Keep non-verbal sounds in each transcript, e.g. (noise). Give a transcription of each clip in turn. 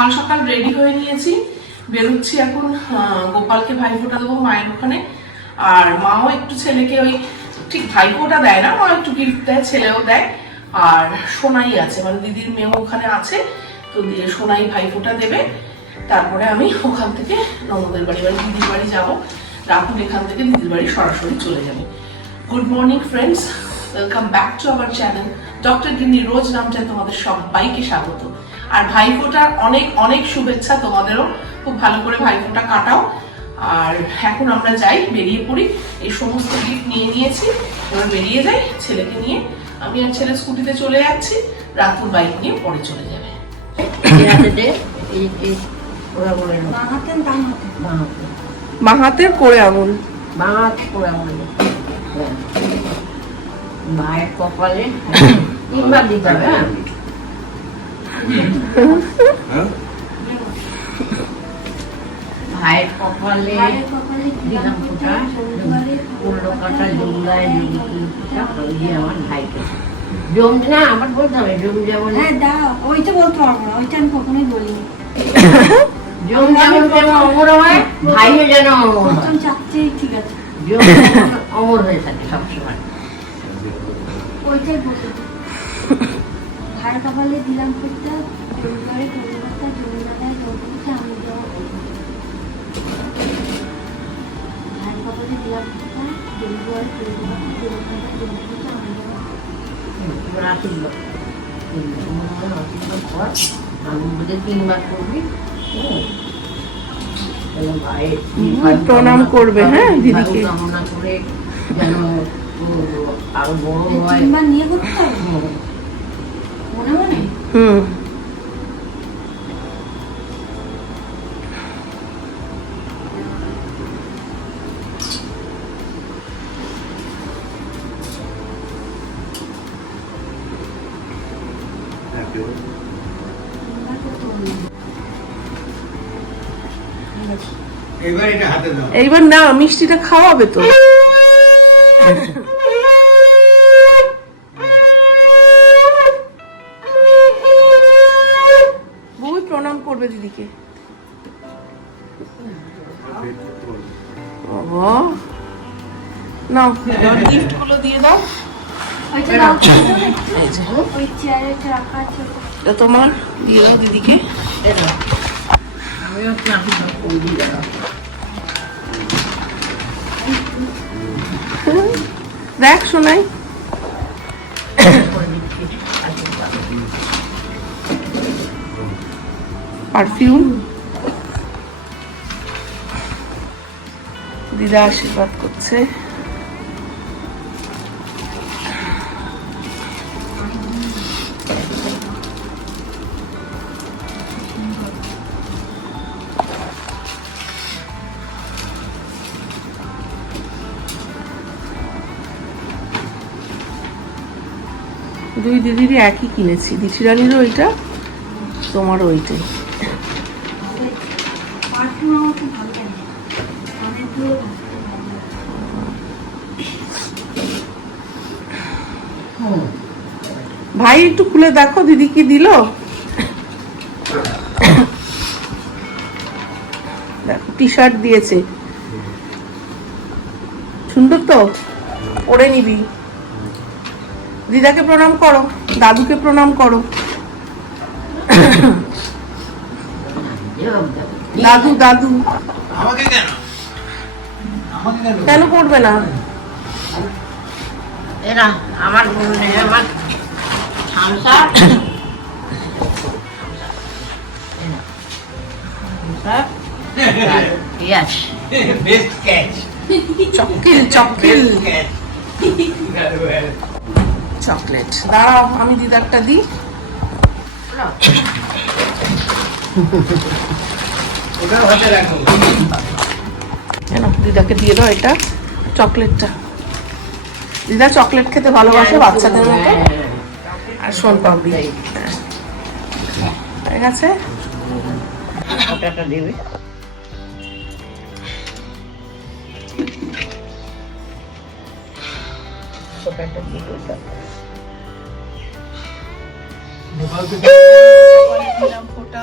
সকাল সকাল রেডি হয়ে নিয়েছি। বেরোচ্ছি এখন গোপালকে ভাইফোঁটা দেবো মায়ের ওখানে। আর মাও একটু ছেলেকে ওই ঠিক ভাইফোঁটা দেয় না, মা একটু গিফট দেয়, ছেলেও দেয়। আর সোনাই আছে মানে দিদির মেয়েও ওখানে আছে, তো দিয়ে সোনাই ভাইফোঁটা দেবে। তারপরে আমি ওখান থেকে ননদের বাড়ি মানে দিদির বাড়ি যাব। রাহুল এখান থেকে দিদির বাড়ি সরাসরি চলে যাবে। Good morning friends welcome back to our channel doctor Ginni রোজ নামটায় তোমাদের সবাইকে স্বাগত। আর ভাইফোঁটার অনেক অনেক শুভেচ্ছা তোমাদেরও খুব ভালো করে ভাইফোঁটা কাটাও আর এখন আমরা যাই বেরিয়ে পড়ি এই সমস্ত গিফট নিয়ে নিয়েছি এবার বেরিয়ে যাই ছেলেকে নিয়ে আমি আর ছেলে স্কুটিতে চলে যাচ্ছি রাতুর বাইক নিয়ে পরে চলে যাবে এই হাতে দে, এই এই ওরা বলে না। বাঁ হাতে। মা হাতের করে আঙুল না। হ্যাঁ। মায়ের কপালে তিনবার দিতে হবে হ্যাঁ? ভাইয়ের কপালে দিলাম ফোঁটা পনেরো কাটা জমলায় জমকি আমার ভাইকে। জমছে না আমার বলতে হবে যেমন হ্যাঁ দাও ওইটা বলতে পারব না ওইটা আমি কখনোই বলিনি। জম যেমন যেন অমর হয় ভাইও যেন অমর প্রথম চারটেই ঠিক আছে। জম অমর হয়ে থাকে সবসময়। ওইটাই বলতে ভাড়া কপালে দিলাম করতে পরিবারে পরিবারটা জমিদারের জমিতে আমি দেওয়া ভাড়া কপালে দিলাম করতে জমিদারের পরিবারটা জমিদারের জমিতে আমি দেওয়া তিনবার কর করবি প্রণাম করবে, হ্যাঁ, দিদিকে। কামনা করে যেন আরও বড় হয়। নিয়ে করতে হুম। এইবার না মিষ্টিটা খাওয়াবে তো। করবে দিদিকে বাবা নাও গিফট দিয়ে দাও। তোমার। দিয়ে দাও দিদিকে। দেখ শোনাই। (coughs) পারফিউম। দিদা আশীর্বাদ করছে। দুই দিদিরই একই কিনেছি। দিঠিরানিরও ওইটা তোমারও ওইটাই পারফিউম আমার খুব ভালো লাগে অনেকগুলো হুম ভাই একটু খুলে দেখো দিদি কি দিল? দেখো টি শার্ট দিয়েছে। সুন্দর তো? পরে নিবি। দিদাকে প্রণাম করো দাদুকে প্রণাম করো। দাদু দাদু। কেন? করবে না? এরা আমার চকলেট দাঁড়াও আমি দিদারটা দিই। কেন? দিদাকে দিয়ে দাও এটা চকলেটটা। দিদা চকলেট খেতে ভালোবাসে বাচ্চাদের মতো। আর সোন পাপড়ি ঠিক আছে? গেছে ওটাটা দেবে? ওটাটা দিলাম ফোঁটা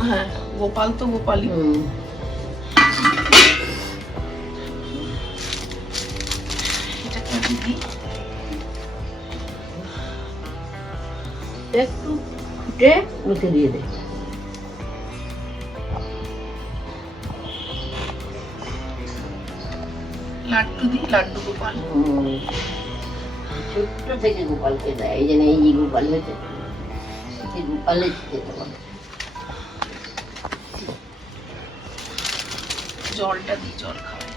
হ্যাঁ গোপাল তো গোপালই হুম। এটাকে আমি দিই একটু ফুটে মুখে দিয়ে দে লাড্ডু দিই লাড্ডু গোপাল হুম। ছোট্ট থেকে গোপালকে দেয়, এই জন্য এই যে গোপাল হয়েছে এই গোপালে যেতে পারে জলটা দিই জল খাওয়াই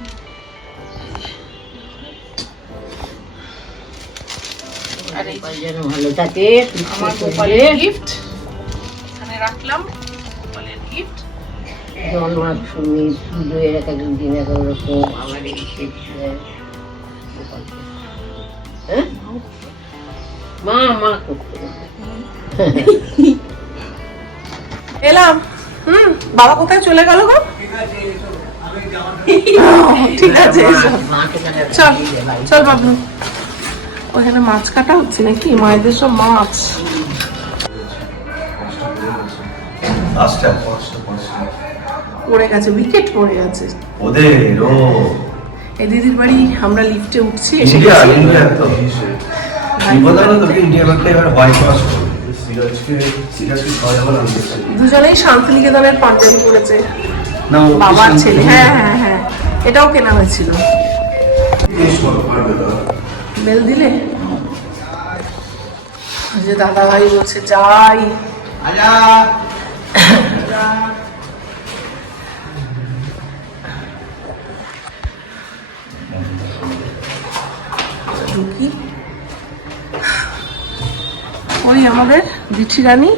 আর এই ভালো থাকে আমার গোপালের গিফট এখানে রাখলাম গোপালের গিফট জন্মাষ্টমী পুজো এক এক দিন এক এক রকম আমার এই ক্ষেত্রে গোপালকে। হ্যাঁ? মা মা করতে এলাম। হুম বাবা কোথায় চলে গেল গো? ঠিক আছে তাহলে চল ওখানে মাছ কাটা হচ্ছে নাকি? মায়েদের সব মাছ। পাঁচটা পাঁচটা পাঁচটা পড়ে গেছে উইকেট পড়ে গেছে। ওদের ও এই দিদির বাড়ি আমরা লিফটে উঠছি এসে গেছি। ইন্ডিয়া তো। ইন্ডিয়া এবার হোয়াইট ওয়াশ দুজনেই শান্তিনিকেতনের পাঞ্জাবি পড়েছে না ও কি বাবার ছেলে। হ্যাঁ হ্যাঁ হ্যাঁ। এটাও কেনা হয়েছিল। বেল দিলে? যে দাদা ভাই বলছে যাই। ঢুকি ওই আমাদের বিঠি রানী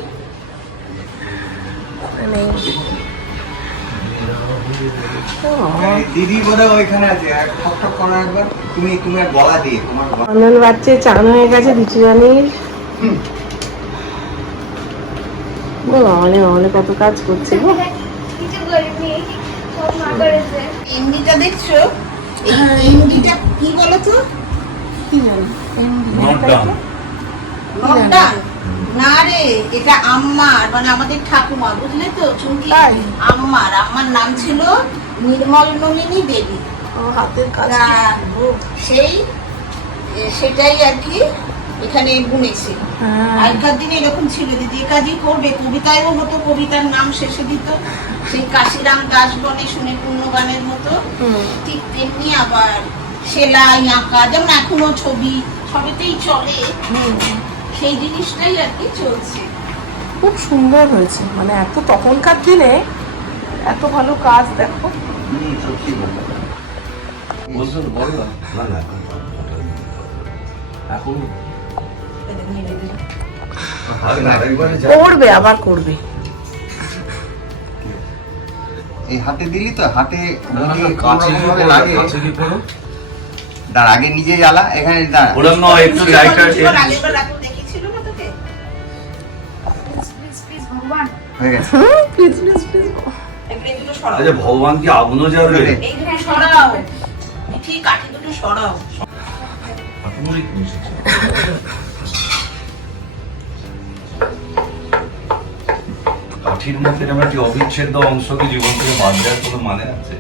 দিদি বোধ ওইখানে আছে। আর ঠক ঠক করো একবার। তুমি তুমি গলা দিয়ে তোমার গলা। অনল চান হয়ে গেছে বলো অনেক অনেক কত কাজ করছে গো। এমডিটা দেখছ? এমডিটা কি বলো? তো কি জানি নটটা না রে এটা আম্মার মানে আমাদের ঠাকুমা বুঝলে তো? চুমকি আম্মার আম্মার নাম ছিল নির্মল নমিনী দেবী। ও হাতের কাজ সেই সেটাই আর কি এখানে বুনেছে। হ্যাঁ। আগেকার দিনে এরকম ছিল যে যে কাজই করবে কবিতায়ও হতো কবিতার নাম শেষে দিত। সেই কাশিরাম দাস বনে শুনে পূর্ণগানের মতো। ঠিক তেমনি আবার সেলাই আঁকা যেমন এখনও ছবি সবেতেই চলে। সেই জিনিসটাই আর কি চলছে। খুব সুন্দর হয়েছে। মানে এত তখনকার দিনে এত ভালো কাজ দেখো। সত্যি বলব। বলছো তো বলো না। না, এখন করবে আবার করবে এই হাতে দিলি তো হাতে কাছে? লাগে কাছে কি করো? দাঁড়া আগে নিজে জ্বালা এখানে দাঁড়া ওরম নয়, একটু হয়ে গেছে প্লিজ প্লিজ সরাও। আচ্ছা ভগবান কি আগুনও জ্বালবে? এইখানে সরাও। ঠিক কাঠি দুটো সরাও? কাঠির মধ্যে এরকম কি অবিচ্ছেদ্য অংশকে জীবন থেকে বাদ দেওয়ার কোনো মানে আছে?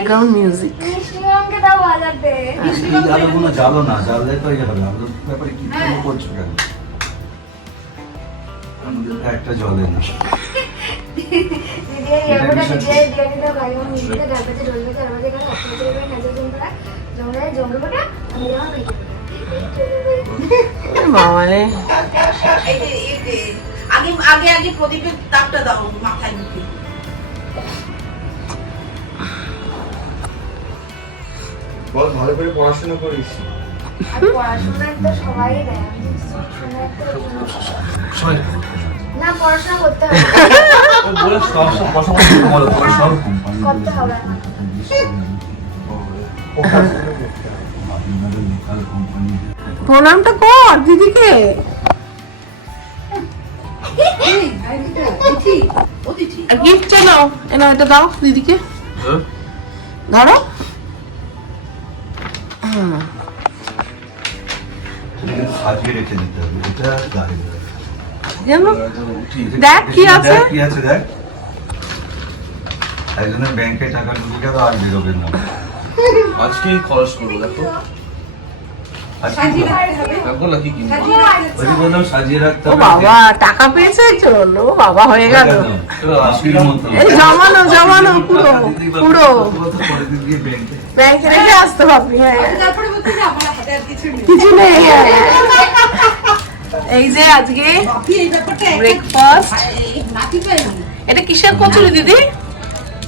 মেয়েকে বাবারে এই যে, এই যে, আগে আগে আগে প্রদীপের তাপটা দাও মাথায় মুখে বল ভালো করে পড়াশোনা করিস। আর তো সবাই দেয় আমি পড়াশোনায় তো না পড়াশোনা করতে হবে। বলে সব সব কথা সব করতে হবে প্রণামটা কর দিদিকে। আর গিফট নাও। এনা এটা দাও দিদিকে। ধরো। হুম, সাজিয়ে রেখে দিতে হবে এটা গাড়ি দেখ কি আছে। কি আছে দেখ। একজনের ব্যাংকে টাকা ঢুকে গেল আর বেরোবে না। আজকেই খরচ করব দেখো। টাকা পেয়েছে বাবা হয়ে গেল। জমানো জমানো পুরো পুরো। ব্যাংকে রেখে আসতে পারবি হ্যাঁ। কিছু নেই। হ্যাঁ। এই যে আজকে ব্রেকফাস্ট এটা কিসের কচুরি দিদি?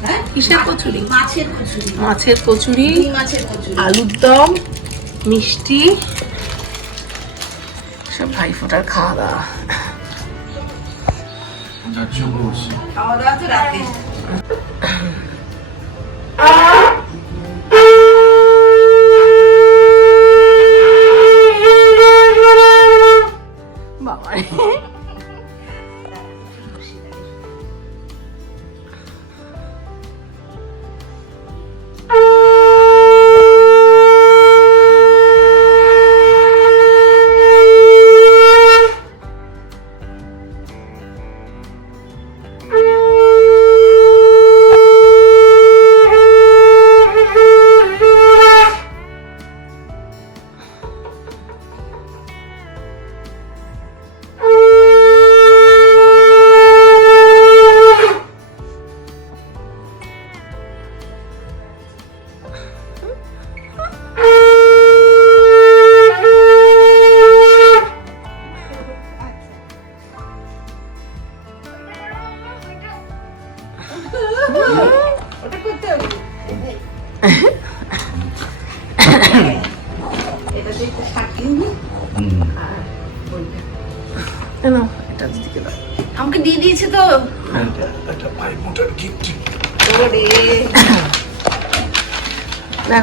হ্যাঁ? কিসের কচুরি। মাছের কচুরি মাছের কচুরি। আলুর দম মিষ্টি। সব ভাই ফোটার খাওয়া দাওয়া খাওয়া দাওয়া তো রাতে Yeah.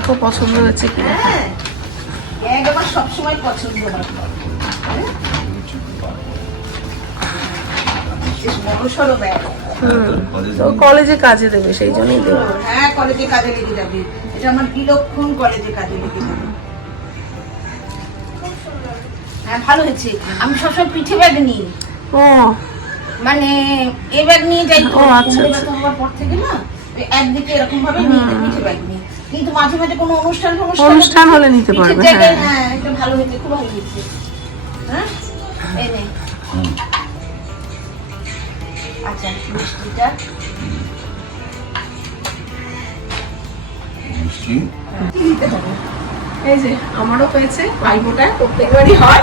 দেখো পছন্দ হয়েছে কি আমার সবসময় পছন্দ হয় কলেজে কাজে দেবে সেই জন্যই দেবে হ্যাঁ কলেজে কাজে লেগে যাবে এটা আমার বিলক্ষণ কলেজে কাজে লেগে যাবে হ্যাঁ ভালো হয়েছে আমি সবসময় পিঠে ব্যাগ নিই। ও। মানে এ ব্যাগ নিয়ে যাই তো আচ্ছা, আচ্ছা। হওয়ার পর থেকে না একদিকে এরকম ভাবে নিয়ে পিঠে ব্যাগ নিয়ে কিন্তু মাঝে মাঝে কোনো অনুষ্ঠান অনুষ্ঠান হলে নিতে পারবে, হ্যাঁ। হ্যাঁ এটা ভালো হয়েছে খুব ভালো হয়েছে হ্যাঁ? এই নে। আচ্ছা মিষ্টিটা। মিষ্টি? এই যে আমারও হয়েছে ভাইবোটা প্রত্যেকবারই হয়।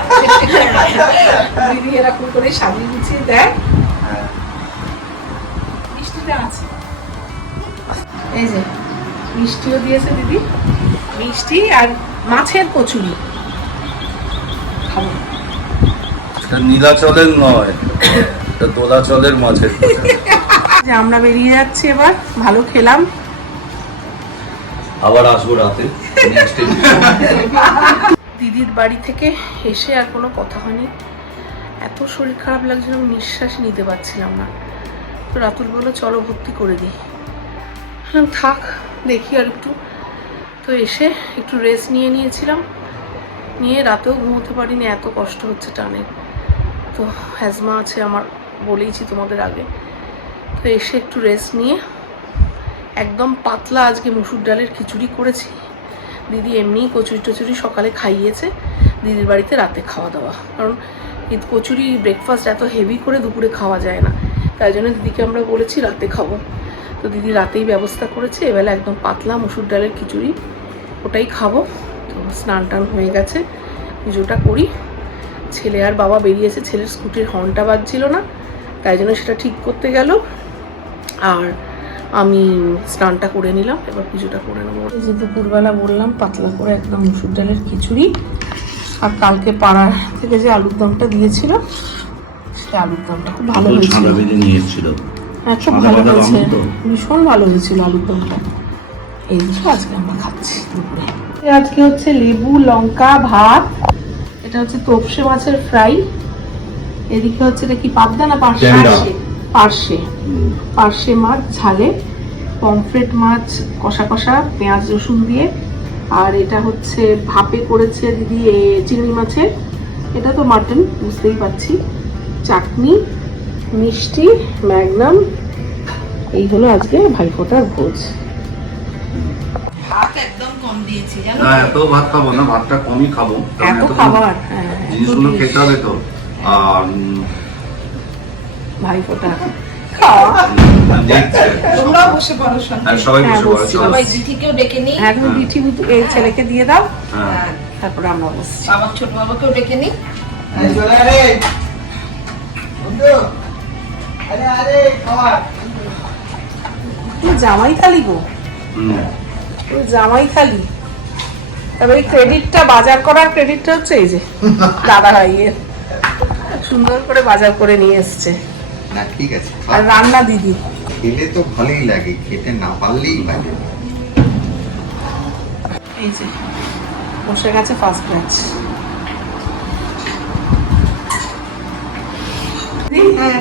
দিদি এরকম করে সাজিয়ে গুছিয়ে দেয়। মিষ্টিটা আছে। এই যে মিষ্টিও দিয়েছে দিদি। মিষ্টি আর মাছের কচুরি। খাব। এটা নীলাচলের নয় এটা দোলাচলের মাছের যে আমরা বেরিয়ে যাচ্ছি এবার ভালো খেলাম। আবার আসব রাতে দিদির বাড়ি থেকে এসে আর কোনো কথা হয়নি। এত শরীর খারাপ লাগছিল আমি নিঃশ্বাস নিতে পারছিলাম না। তো রাতুল বলল চলো ভর্তি করে দিই। থাক দেখি আর একটু। তো এসে একটু রেস্ট নিয়ে নিয়েছিলাম। নিয়ে রাতেও ঘুমোতে পারিনি, এত কষ্ট হচ্ছে টানে। তো হ্যাজমা আছে আমার বলেইছি তোমাদের আগে। তো এসে একটু রেস্ট নিয়ে একদম পাতলা আজকে মুসুর ডালের খিচুড়ি করেছি। দিদি এমনিই কচুরি টচুরি সকালে খাইয়েছে, দিদির বাড়িতে রাতে খাওয়া দাওয়া। কারণ কিন্তু কচুরি ব্রেকফাস্ট এত হেভি করে দুপুরে খাওয়া যায় না। তাই জন্য দিদিকে আমরা বলেছি রাতে খাব। তো দিদি রাতেই ব্যবস্থা করেছে এবেলা একদম পাতলা মুসুর ডালের খিচুড়ি ওটাই খাব। তো স্নান টান হয়ে গেছে পুজোটা করি। ছেলে আর বাবা বেরিয়েছে ছেলের স্কুটির হর্নটা বাজছিল না তাই জন্য সেটা ঠিক করতে গেল। আর আমি স্নানটা করে নিলাম এবার পুজোটা করে নেব। এই যে দুপুরবেলা বললাম পাতলা করে একদম মুসুর ডালের খিচুড়ি। আর কালকে পাড়া থেকে যে আলুর দমটা দিয়েছিল সেই আলুর দমটা খুব ভালো হয়েছিল। খুব ভালো হয়েছে। ভীষণ ভালো হয়েছিল আলুর দমটা। এই যে আজকে আমরা খাচ্ছি দুপুরে। আজকে হচ্ছে লেবু লঙ্কা ভাত। এটা হচ্ছে তোপসে মাছের ফ্রাই। এদিকে হচ্ছে এটা কি পাবদা না পার্শে? পার্শে। পার্শে। মাছ ঝালে। পমফ্রেট মাছ কষা কষা পেঁয়াজ রসুন দিয়ে। আর এটা হচ্ছে ভাপে করেছে দিদি চিংড়ি মাছের। এটা তো মাটন বুঝতেই পারছি। চাটনি মিষ্টি ম্যাগনাম এই হলো আজকে ভাইফোঁটার ভোজ। ভাত একদম কম দিয়েছি জানো? না এত ভাত খাব না ভাতটা কমই খাব। এত খাবার হ্যাঁ জিনিসগুলো খেতে হবে তো। আর ভাইফোঁটা। হ্যাঁ, হ্যাঁ ছেলেকে দিয়ে দাও। হ্যাঁ। তারপরে আমরা বসছি। আমার ছোট বাবাকেও ডেকে নিই। তুই জামাই খালি গো। তুই জামাই খালি। তারপরে ক্রেডিটটা বাজার করার ক্রেডিটটা হচ্ছে এই যে (laughs) দাদা ভাইয়ের। সুন্দর করে বাজার করে নিয়ে এসছে। না ঠিক আছে আর রান্না দিদি। খেলে তো ভালোই লাগে খেতে না পারলেই লাগে। এই যে বসে গেছে ফার্স্ট ব্যাচ হ্যাঁ।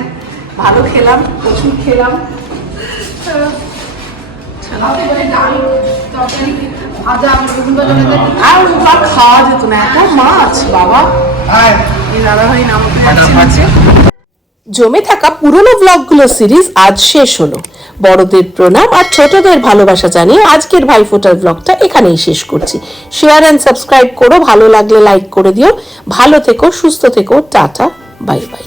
ভালো খেলাম প্রচুর খেলাম। আর ওগুলো খাওয়া যেত না এত মাছ বাবা। এই নামতে যাচ্ছে জমে থাকা পুরনো ব্লগগুলোর সিরিজ আজ শেষ হলো। বড়দের প্রণাম আর ছোটদের ভালোবাসা জানিয়ে আজকের ভাইফোঁটার ব্লগটা এখানেই শেষ করছি। শেয়ার অ্যান্ড সাবস্ক্রাইব করো ভালো লাগলে লাইক করে দিও। ভালো থেকো সুস্থ থেকো টাটা বাই বাই